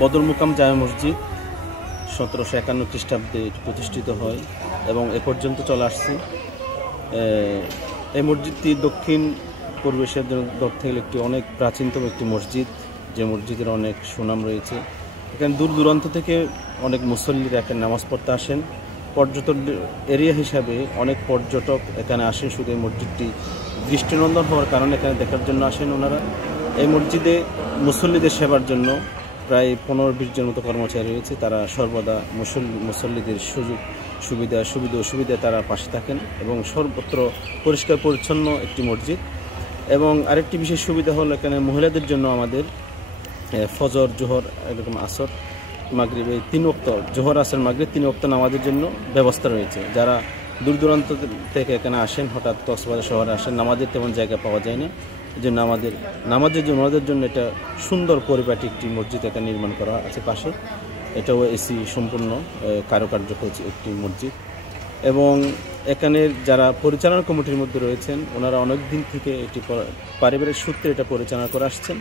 বদর মুকাম জামে মসজিদ 1751 খ্রিস্টাব্দে প্রতিষ্ঠিত হয় এবং এ পর্যন্ত চলে আসছে। এই মসজিদটি দক্ষিণ পূর্ব এশিয়ার জন্য ধরতে গেলে একটি অনেক প্রাচীনতম একটি মসজিদ, যে মসজিদের অনেক সুনাম রয়েছে। এখানে দূর দূরান্ত থেকে অনেক মুসল্লিরা এখানে নামাজ পড়তে আসেন। পর্যটন এরিয়া হিসাবে অনেক পর্যটক এখানে আসেন। শুধু এই মসজিদটি দৃষ্টিনন্দন হওয়ার কারণে এখানে দেখার জন্য আসেন ওনারা। এই মসজিদে মুসল্লিদের সেবার জন্য প্রায় 15-20 জন মতো কর্মচারী রয়েছে। তারা সর্বদা মুসল্লিদের সুবিধা অসুবিধা তারা পাশে থাকেন এবং সর্বত্র পরিষ্কার পরিচ্ছন্ন একটি মসজিদ। এবং আরেকটি বিশেষ সুবিধা হলো এখানে মহিলাদের জন্য আমাদের ফজর, জোহর, এরকম আসর, মাগরিব, এই 3 ওয়াক্ত, জোহর, আসর, মাগরিব 3 ওয়াক্ত নামাজের জন্য ব্যবস্থা রয়েছে। যারা দূর দূরান্ত থেকে এখানে আসেন, হঠাৎ কক্সবাজার শহরে আসেন, নামাজের তেমন জায়গা পাওয়া যায় না, এই জন্য নামাজের জন্য ওনাদের জন্য এটা সুন্দর পরিপাটি একটি মসজিদ এখানে নির্মাণ করা আছে পাশে। এটাও এসি সম্পূর্ণ কারুকার্য একটি মসজিদ। এবং এখানের যারা পরিচালনা কমিটির মধ্যে রয়েছেন ওনারা অনেক দিন থেকে এটি পারিবারিক সূত্রে এটা পরিচালনা করে আসছেন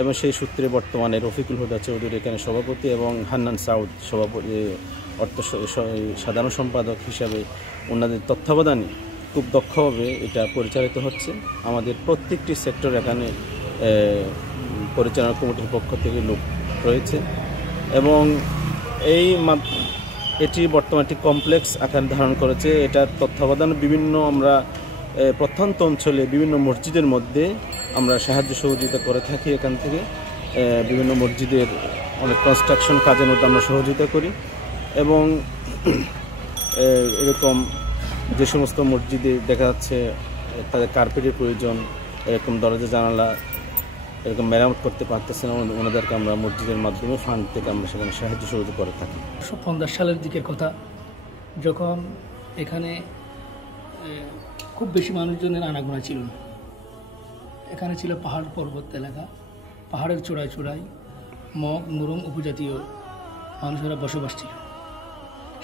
এবং সেই সূত্রে বর্তমানে রফিকুল হুদা চৌধুরী এখানে সভাপতি এবং হান্নান সাউদ সাধারণ সম্পাদক হিসাবে ওনাদের তত্ত্বাবধানে খুব দক্ষভাবে এটা পরিচালিত হচ্ছে। আমাদের প্রত্যেকটি সেক্টর এখানে পরিচালনা কমিটির পক্ষ থেকে লোক রয়েছে এবং এটি বর্তমানে একটি কমপ্লেক্স আকার ধারণ করেছে। এটার তত্ত্বাবধান আমরা প্রত্যন্ত অঞ্চলে বিভিন্ন মসজিদের মধ্যে আমরা সাহায্য সহযোগিতা করে থাকি। এখান থেকে বিভিন্ন মসজিদের অনেক কনস্ট্রাকশন কাজের মধ্যে আমরা সহযোগিতা করি এবং এরকম যে সমস্ত মসজিদে দেখা যাচ্ছে তাদের কার্পেটের প্রয়োজন, এরকম দরজা জানালা এরকম মেরামত করতে পারতেছে না, ওনাদেরকে আমরা মসজিদের মাধ্যমে ফান্ড থেকে আমরা সেখানে সাহায্য সহযোগিতা করে থাকি। 50 সালের দিকের কথা, যখন এখানে খুব বেশি মানুষজনের আনাগোনা ছিল না। এখানে ছিল পাহাড় পর্বত এলাকা, পাহাড়ের চূড়ায় চূড়ায় মগ, মুরং উপজাতীয় মানুষেরা বসবাস ছিল।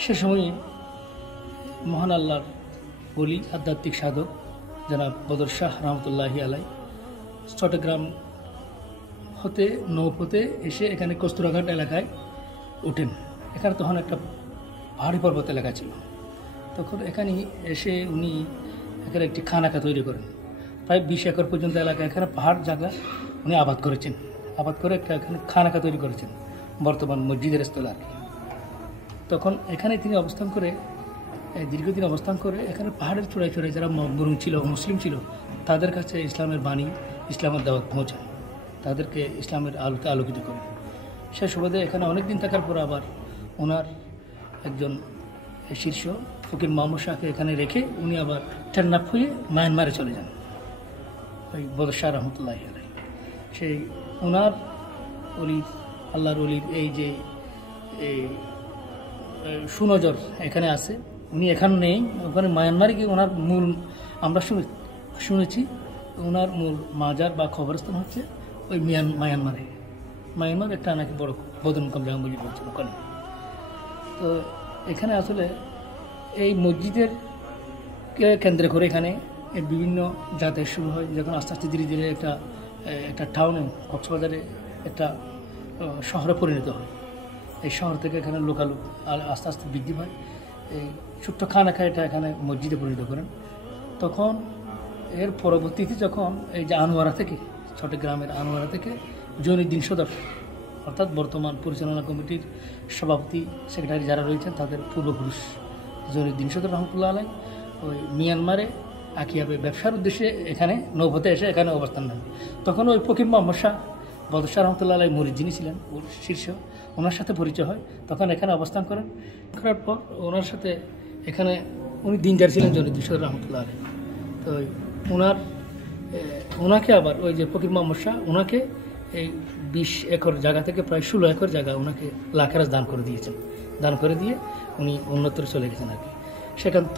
সে সময়ে মহান আল্লাহর বলি, আধ্যাত্মিক সাধক জনাব বদর শাহ রহমতুল্লাহি আলাই চট্টগ্রাম হতে নৌপথে এসে এখানে কস্তুরাঘাট এলাকায় ওঠেন। এখানে তখন একটা পাহাড়ি পর্বত এলাকা ছিল। তখন এখানে এসে উনি এখানে একটি খানাকা তৈরি করেন। প্রায় 20 একর পর্যন্ত এলাকা এখানে পাহাড় জায়গা উনি আবাদ করেছেন। আবাদ করে একটা এখানে খানাকা তৈরি করেছেন, বর্তমান মসজিদের স্থলে আর কি। তখন এখানে তিনি দীর্ঘদিন অবস্থান করে এখানে পাহাড়ের চূড়ায় চূড়ায় যারা মরুং ছিল, মুসলিম ছিল, তাদের কাছে ইসলামের বাণী, ইসলামের দাওয়াত পৌঁছায়, তাদেরকে ইসলামের আলোতে আলোকিত করে। সে সুবাদে এখানে অনেক দিন থাকার পর আবার ওনার একজন শীর্ষ ফকির মোহাম্মদ শাহকে এখানে রেখে উনি আবার টেন্নাপ হয়ে মায়ানমারে চলে যান, ওই বদর শাহ রহমতুল্লাহ আলাই। সেই ওনার আল্লাহর অলির এই যে সুনজর এখানে আছে, উনি এখানে নেই, ওখানে মায়ানমারে গিয়ে ওনার মূল আমরা শুনেছি ওনার মূল মাজার বা খবরস্থান হচ্ছে ওই মায়ানমার একটা নাকি বড় বদনকম জামা মসজিদ বলছে ওখানে। তো এখানে আসলে এই মসজিদের কেন্দ্র করে এখানে বিভিন্ন যাতায়াত শুরু হয়। যখন আস্তে আস্তে ধীরে ধীরে একটা টাউনে, কক্সবাজারে একটা শহরে পরিণত হয়। এই শহর থেকে এখানে লোকাল আস্তে আস্তে বৃদ্ধি পায়। এই ছোট্ট খানাখা এটা এখানে মসজিদে পরিণত করেন। তখন এর পরবর্তীতে যখন এই যে আনোয়ারা থেকে, চট্টগ্রামের আনোয়ারা থেকে জৈনুদ্দিন সদর, অর্থাৎ বর্তমান পরিচালনা কমিটির সভাপতি, সেক্রেটারি যারা রয়েছেন তাদের পূর্বপুরুষ জৈনুদ্দিন সদর রহমতুল্লাহ আলাই ওই মিয়ানমারে আকিয়াবে ব্যবসার উদ্দেশ্যে এখানে নৌপথে এসে এখানে অবস্থান নেন। তখন ওই ফকির মোহাম্মদ শাহ, বদর শাহ রহমতুল্লাহ আলাই মুরিদ যিনি ছিলেন, ওর শীর্ষ, ওনার সাথে পরিচয় হয়। তখন এখানে অবস্থান করার পর ওনার সাথে এখানে উনি দিনদার ছিলেন জৈনুদ্দিন সদর রহমতুল্লাহ আলাই। তো ওনাকে আবার ওই যে ফকির মোহাম্মদ শাহ ওনাকে এই 20 একর জায়গা থেকে প্রায় 16 একর জায়গা ওনাকে লাখেরাজ দান করে দিয়েছেন। দান করে দিয়ে উনি অন্যত্র চলে গেছেন আর কি।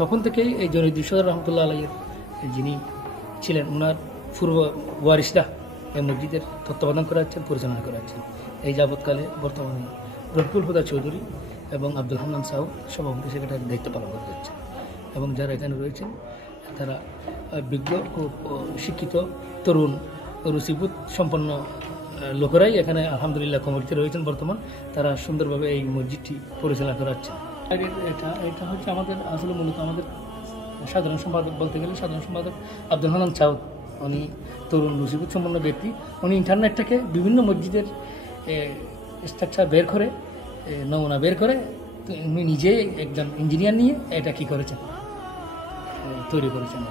তখন থেকেই এই জৈনুদ্দিন সদর রহমতুল্লাহ আলাইয়ের যিনি ছিলেন ওনার পূর্ব ওয়ারিসরা এই মসজিদের তত্ত্বাবধান করাচ্ছেন, পরিচালনা করাচ্ছেন। এই যাবৎকালে বর্তমানে রফিকুল হুদা চৌধুরী এবং আব্দুল হান্নান সাউ সভাপতি সেক্রেটারির দায়িত্ব পালন করে যাচ্ছেন। এবং যারা এখানে রয়েছেন তারা বিজ্ঞ ও শিক্ষিত তরুণ রুচিবোধ সম্পন্ন লোকেরাই এখানে আলহামদুলিল্লাহ কমিটিতে রয়েছেন বর্তমান, তারা সুন্দরভাবে এই মসজিদটি পরিচালনা করাচ্ছেন। আগে এটা হচ্ছে আমাদের আসলে মূলত আমাদের সাধারণ সম্পাদক বলতে গেলে সাধারণ সম্পাদক আব্দুল হান্নান চাউদ, উনি তরুণ রুচিবোধ সম্পন্ন ব্যক্তি। উনি ইন্টারনেটটাকে বিভিন্ন মসজিদের স্ট্রাকচার বের করে, নমুনা বের করে, উনি নিজেই একজন ইঞ্জিনিয়ার নিয়ে এটা কি করেছেন, তৈরি করেছেন।